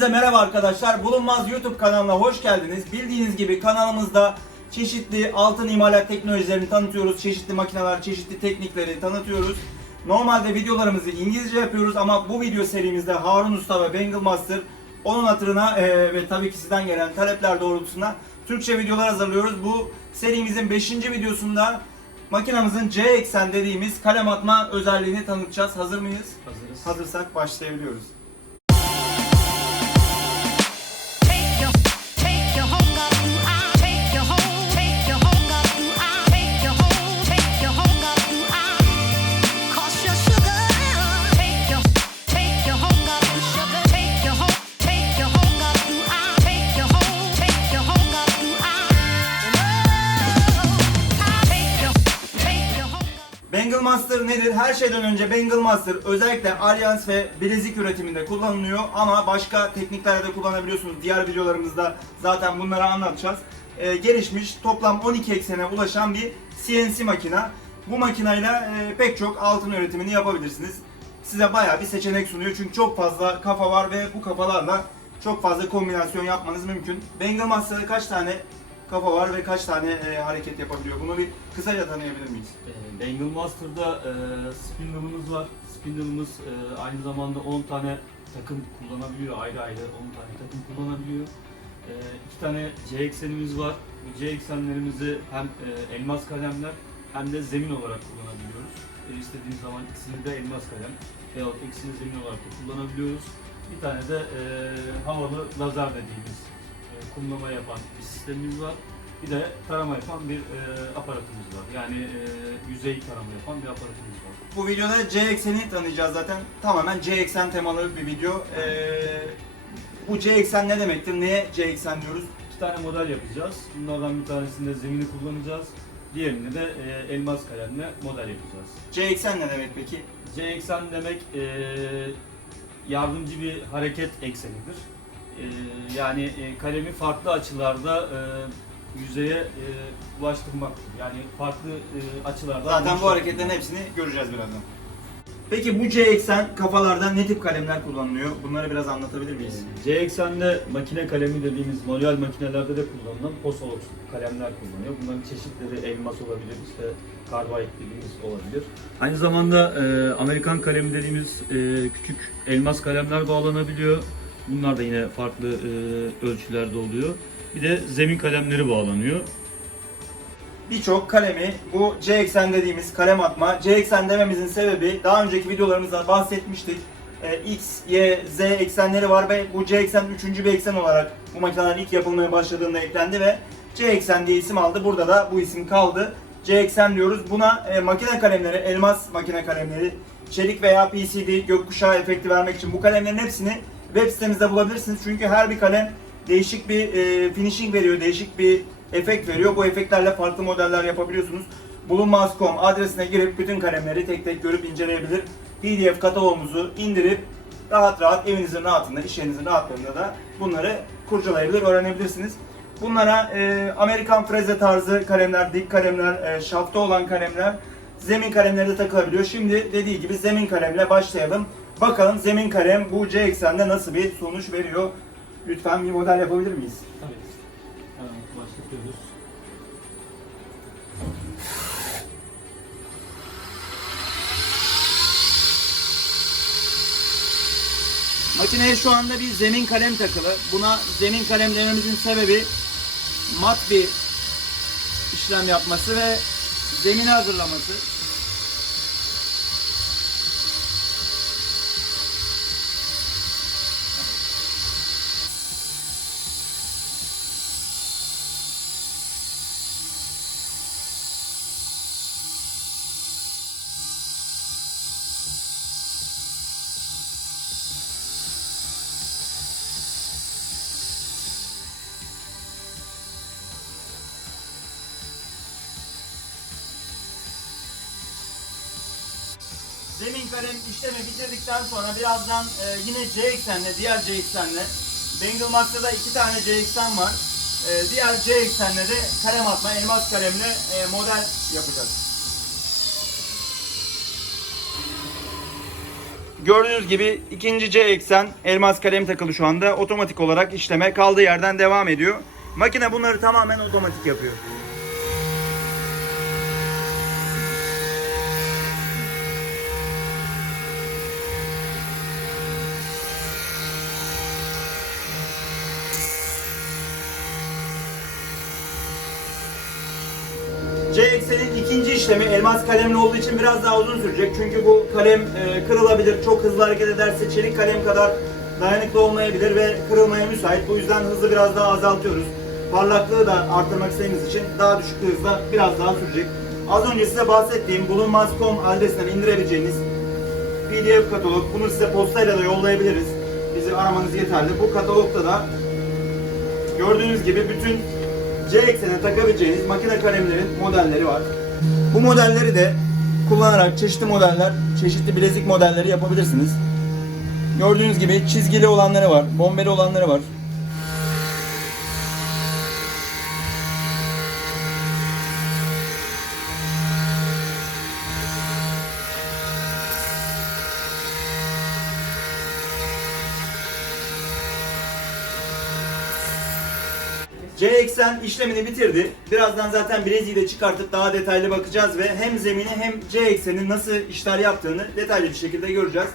Hepinize merhaba arkadaşlar. Bulunmaz YouTube kanalına hoş geldiniz. Bildiğiniz gibi kanalımızda çeşitli altın imalat teknolojilerini tanıtıyoruz. Çeşitli makineler, çeşitli teknikleri tanıtıyoruz. Normalde videolarımızı İngilizce yapıyoruz ama bu video serimizde Harun Usta ve Bengal Master onun hatırına ve tabii ki sizden gelen talepler doğrultusunda Türkçe videolar hazırlıyoruz. Bu serimizin 5. videosunda makinamızın C eksen dediğimiz kalem atma özelliğini tanıtacağız. Hazır mıyız? Hazırız. Hazırsak başlayabiliyoruz. Bengal Master nedir? Her şeyden önce Bengal Master özellikle alyans ve bilezik üretiminde kullanılıyor ama başka tekniklerde de kullanabiliyorsunuz. Diğer videolarımızda zaten bunları anlatacağız. Gelişmiş, toplam 12 eksene ulaşan bir CNC makina. Bu makinayla pek çok altın üretimini yapabilirsiniz. Size bayağı bir seçenek sunuyor çünkü çok fazla kafa var ve bu kafalarla çok fazla kombinasyon yapmanız mümkün. Bengal Master'da kaç tane kafa var ve kaç tane hareket yapabiliyor? Bunu bir kısaca tanıyabilir miyiz? Bengal Master'da spindle'ımız var. Spindle'ımız aynı zamanda 10 tane takım kullanabiliyor. Ayrı ayrı 10 tane takım kullanabiliyor. 2 tane C eksenimiz var. Bu C eksenlerimizi hem elmas kalemler hem de zemin olarak kullanabiliyoruz. İstediğiniz zaman ikisini de elmas kalem veyahut ikisini zemin olarak da kullanabiliyoruz. Bir tane de havalı lazer dediğimiz kumlama yapan bir sistemimiz var. Bir de tarama yapan bir aparatımız var. Yani yüzey tarama yapan bir aparatımız var. Bu videoda C ekseni tanıyacağız zaten. Tamamen C eksen temalı bir video. Bu C eksen ne demektir? Neye C eksen diyoruz? 2 tane model yapacağız. Bunlardan bir tanesinde zemini kullanacağız. Diğerini de elmas kalemle model yapacağız. C eksen ne demek peki? C eksen demek yardımcı bir hareket eksenidir. Yani kalemi farklı açılarda yüzeye ulaştırmaktır. Yani farklı açılardan. Zaten bu hareketlerin hepsini göreceğiz birazdan. Peki bu C eksen kafalarda ne tip kalemler kullanılıyor? Bunları biraz anlatabilir miyiz? C eksende makine kalemi dediğimiz manuel makinelerde de kullanılan Posolux kalemler kullanıyor. Bunların çeşitleri elmas olabilir, işte karbait dediğimiz olabilir. Aynı zamanda Amerikan kalemi dediğimiz küçük elmas kalemler bağlanabiliyor. Bunlar da yine farklı ölçülerde oluyor. Bir de zemin kalemleri bağlanıyor. Birçok kalemi bu C eksen dediğimiz kalem atma. C eksen dememizin sebebi daha önceki videolarımızda bahsetmiştik. X, Y, Z eksenleri var ve bu C eksen 3. bir eksen olarak bu makineler ilk yapılmaya başladığında eklendi ve C eksen diye isim aldı. Burada da bu isim kaldı. C eksen diyoruz. Buna makine kalemleri, elmas makine kalemleri, çelik veya PCD gökkuşağı efekti vermek için bu kalemlerin hepsini web sitemizde bulabilirsiniz. Çünkü her bir kalem değişik bir finishing veriyor, değişik bir efekt veriyor. Bu efektlerle farklı modeller yapabiliyorsunuz. Bulunmaz.com adresine girip bütün kalemleri tek tek görüp inceleyebilir. PDF kataloğumuzu indirip rahat rahat evinizin rahatında, iş yerinizin rahatlığında da bunları kurcalayabilir, öğrenebilirsiniz. Bunlara Amerikan freze tarzı kalemler, dik kalemler, şaftı olan kalemler, zemin kalemleri de takılabiliyor. Şimdi dediği gibi zemin kalemle başlayalım. Bakalım zemin kalem bu C eksende nasıl bir sonuç veriyor? Lütfen bir model yapabilir miyiz? Tabii. Hemen başlatıyoruz. Makineye şu anda bir zemin kalem takılı. Buna zemin kalem dememizin sebebi mat bir işlem yapması ve zemini hazırlaması. Zemin kalem işlemi bitirdikten sonra birazdan yine C eksenle, diğer C eksenle Bengal Master'da 2 tane C eksen var. Diğer C eksenle de kalem atma, elmas kalemle model yapacağız. Gördüğünüz gibi ikinci C eksen elmas kalem takılı şu anda. Otomatik olarak işleme kaldığı yerden devam ediyor. Makine bunları tamamen otomatik yapıyor. C eksenin ikinci işlemi elmas kalemli olduğu için biraz daha uzun sürecek. Çünkü bu kalem kırılabilir. Çok hızlı hareket ederse çelik kalem kadar dayanıklı olmayabilir ve kırılmaya müsait. Bu yüzden hızı biraz daha azaltıyoruz. Parlaklığı da arttırmak istediğimiz için daha düşük bir hızla biraz daha sürecek. Az önce size bahsettiğim bulunmaz.com adresinden indirebileceğiniz PDF katalog. Bunu size postayla da yollayabiliriz. Bizi aramanız yeterli. Bu katalogda da gördüğünüz gibi bütün C eksene takabileceğiniz makine kalemlerin modelleri var. Bu modelleri de kullanarak çeşitli modeller, çeşitli bilezik modelleri yapabilirsiniz. Gördüğünüz gibi çizgili olanları var, bombeli olanları var. C eksen işlemini bitirdi. Birazdan zaten bileziği de çıkartıp daha detaylı bakacağız ve hem zemini hem C eksenin nasıl işler yaptığını detaylı bir şekilde göreceğiz.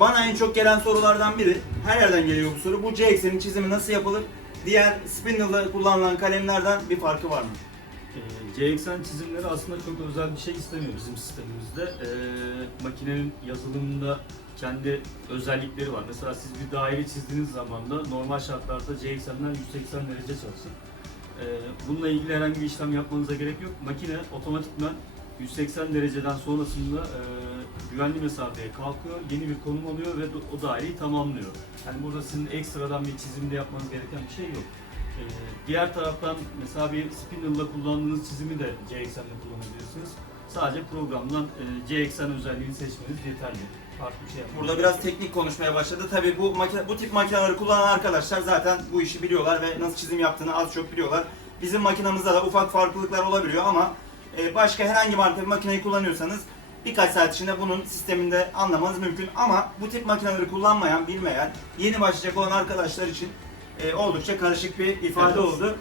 Bana en çok gelen sorulardan biri, her yerden geliyor bu soru. Bu C eksenin çizimi nasıl yapılır? Diğer spindle'da kullanılan kalemlerden bir farkı var mı? C eksen çizimleri aslında çok özel bir şey istemiyor bizim sistemimizde. Makinenin yazılımında kendi özellikleri var. Mesela siz bir daire çizdiğiniz zaman da normal şartlarda C eksenler 180 derece çalışır. Bununla ilgili herhangi bir işlem yapmanıza gerek yok. Makine otomatikman 180 dereceden sonrasında güvenli mesafeye kalkıyor, yeni bir konum alıyor ve o daireyi tamamlıyor. Yani burada sizin ekstradan bir çizimde yapmanız gereken bir şey yok. Diğer taraftan mesela bir spindle'la kullandığınız çizimi de C eksenle kullanabilirsiniz. Sadece programdan C eksen özelliğini seçmeniz yeterli. Farklı bir şey yapmanız. Burada biraz teknik konuşmaya başladı. Tabii bu tip makineleri kullanan arkadaşlar zaten bu işi biliyorlar ve nasıl çizim yaptığını az çok biliyorlar. Bizim makinamızda da ufak farklılıklar olabiliyor ama başka herhangi marka bir makineyi kullanıyorsanız birkaç saat içinde bunun sisteminde anlamanız mümkün. Ama bu tip makineleri kullanmayan, bilmeyen, yeni başlayacak olan arkadaşlar için oldukça karışık bir ifade oldu.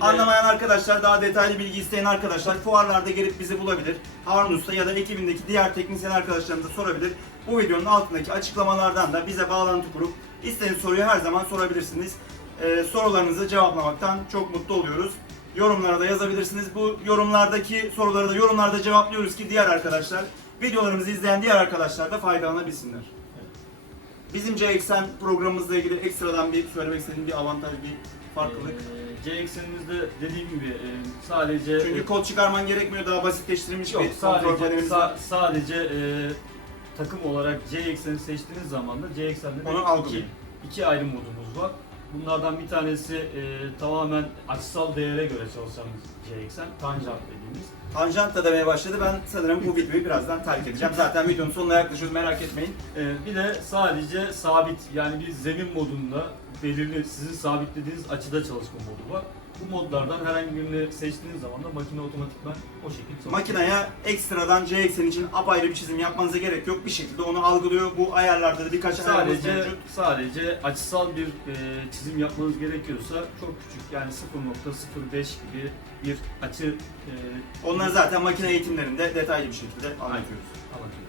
Anlamayan arkadaşlar, daha detaylı bilgi isteyen arkadaşlar fuarlarda gelip bizi bulabilir. Harun Usta ya da ekibindeki diğer teknisyen arkadaşlarımıza sorabilir. Bu videonun altındaki açıklamalardan da bize bağlantı kurup istediğiniz soruyu her zaman sorabilirsiniz. Sorularınızı cevaplamaktan çok mutlu oluyoruz. Yorumlara da yazabilirsiniz. Bu yorumlardaki soruları da yorumlarda cevaplıyoruz ki diğer arkadaşlar, videolarımızı izleyen diğer arkadaşlar da faydalanabilsinler. Bizim C eksen programımızla ilgili ekstradan bir söylemek istediğim bir avantaj, bir farklılık. C eksenimizde dediğim gibi sadece... Çünkü kod çıkarman gerekmiyor, daha basitleştirilmiş Yok, bir kontrol panelimiz var. sadece takım olarak C ekseni seçtiğiniz zaman da C eksende de Onu algılıyor. iki ayrı modumuz var. Bunlardan bir tanesi tamamen açısal değere göre çalışan C eksen, tanjant dediğimiz. Tanjant da demeye başladı. Ben sanırım bu videoyu birazdan terk edeceğim. Zaten videonun sonuna yaklaşıyoruz, merak etmeyin. Bir de sadece sabit, yani bir zemin modunda belirli sizin sabitlediğiniz açıda çalışma modu var. Bu modlardan herhangi birini seçtiğiniz zaman da makine otomatikman o şekilde çalışıyor. Makineye ekstradan C ekseni için apayrı bir çizim yapmanıza gerek yok. Bir şekilde onu algılıyor. Bu ayarlarda da birkaç ayarımız mevcut. Sadece açısal bir çizim yapmanız gerekiyorsa çok küçük, yani 0.05 gibi bir açı Onları zaten makine eğitimlerinde detaylı bir şekilde anlatıyoruz. anlatıyoruz.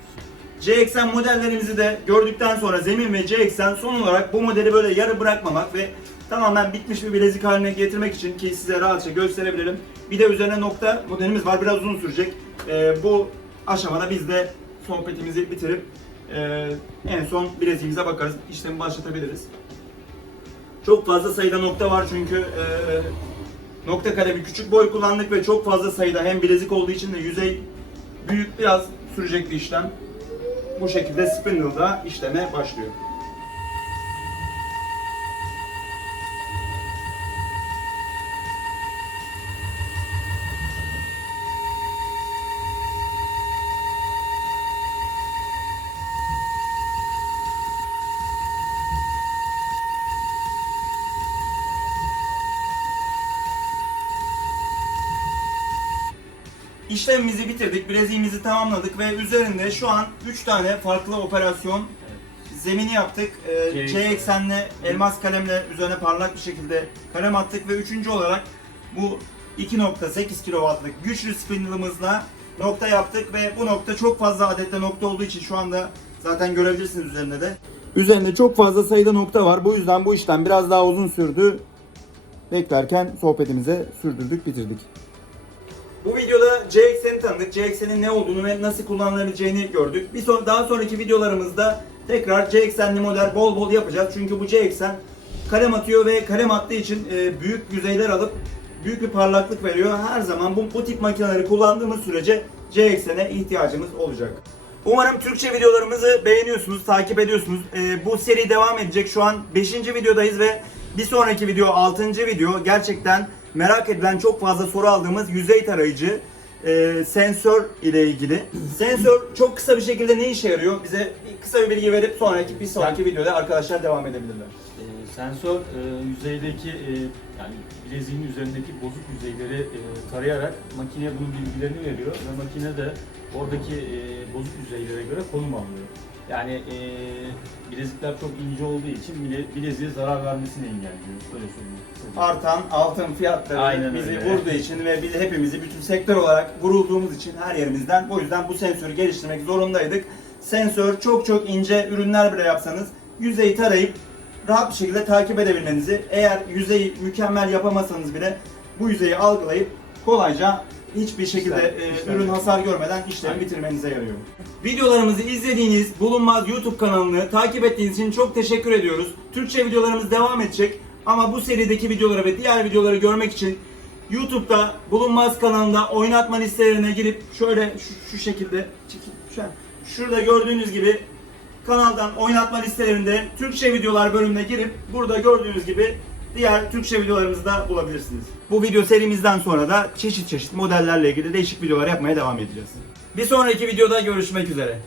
C eksen modellerimizi de gördükten sonra zemin ve C eksen son olarak bu modeli böyle yarı bırakmamak ve tamamen bitmiş bir bilezik haline getirmek için ki size rahatça gösterebilirim. Bir de üzerine nokta modelimiz var, biraz uzun sürecek. Bu aşamada biz de sohbetimizi bitirip en son bileziğimize bakarız. İşlemi başlatabiliriz. Çok fazla sayıda nokta var çünkü nokta kalemi küçük boy kullandık ve çok fazla sayıda hem bilezik olduğu için de yüzey büyük, biraz sürecek bir işlem. Bu şekilde spindle'da işleme başlıyor. İşlemimizi bitirdik, bileziğimizi tamamladık ve üzerinde şu an 3 tane farklı operasyon zemini yaptık. C eksenli elmas kalemle üzerine parlak bir şekilde kalem attık ve üçüncü olarak bu 2.8 kW'lık güçlü spindle'ımızla nokta yaptık ve bu nokta çok fazla adette nokta olduğu için şu anda zaten görebilirsiniz üzerinde de. Üzerinde çok fazla sayıda nokta var. Bu yüzden bu işlem biraz daha uzun sürdü. Beklerken sohbetimize sürdürdük, bitirdik. Bu videoda C ekseni tanıdık. C eksenin ne olduğunu ve nasıl kullanılabileceğini gördük. Daha sonraki videolarımızda tekrar C eksenli model bol bol yapacağız. Çünkü bu C eksen kalem atıyor ve kalem attığı için büyük yüzeyler alıp büyük bir parlaklık veriyor. Her zaman bu tip makineleri kullandığımız sürece C eksene ihtiyacımız olacak. Umarım Türkçe videolarımızı beğeniyorsunuz, takip ediyorsunuz. Bu seri devam edecek. Şu an 5. videodayız ve bir sonraki video 6. video. Gerçekten merak edilen, çok fazla soru aldığımız yüzey tarayıcı sensör ile ilgili. Sensör çok kısa bir şekilde ne işe yarıyor? Bize kısa bir bilgi verip bir sonraki videoda arkadaşlar devam edebilirler. Sensör yüzeydeki yani bileziğin üzerindeki bozuk yüzeyleri tarayarak makineye bunun bilgilerini veriyor ve makine de oradaki bozuk yüzeylere göre konum alıyor. Yani bilezikler çok ince olduğu için bileziğe zarar vermesini engelliyor. Öyle söyleyeyim. Artan altın fiyatları Aynen bizi öyle. vurduğu için ve biz hepimizi bütün sektör olarak vurulduğumuz için her yerimizden, bu yüzden bu sensörü geliştirmek zorundaydık. Sensör çok ince ürünler bile yapsanız yüzeyi tarayıp rahat bir şekilde takip edebilmenizi, eğer yüzeyi mükemmel yapamasanız bile bu yüzeyi algılayıp kolayca hiçbir şekilde ürün hasar görmeden işlemi bitirmenize yarıyor. Videolarımızı izlediğiniz Bulunmaz YouTube kanalını takip ettiğiniz için çok teşekkür ediyoruz. Türkçe videolarımız devam edecek ama bu serideki videoları ve diğer videoları görmek için YouTube'da Bulunmaz kanalında oynatma listelerine girip şöyle şu şekilde şurada gördüğünüz gibi kanaldan oynatma listelerinde Türkçe videolar bölümüne girip burada gördüğünüz gibi diğer Türkçe videolarımızı da bulabilirsiniz. Bu video serimizden sonra da çeşit modellerle ilgili değişik videolar yapmaya devam edeceğiz. Bir sonraki videoda görüşmek üzere.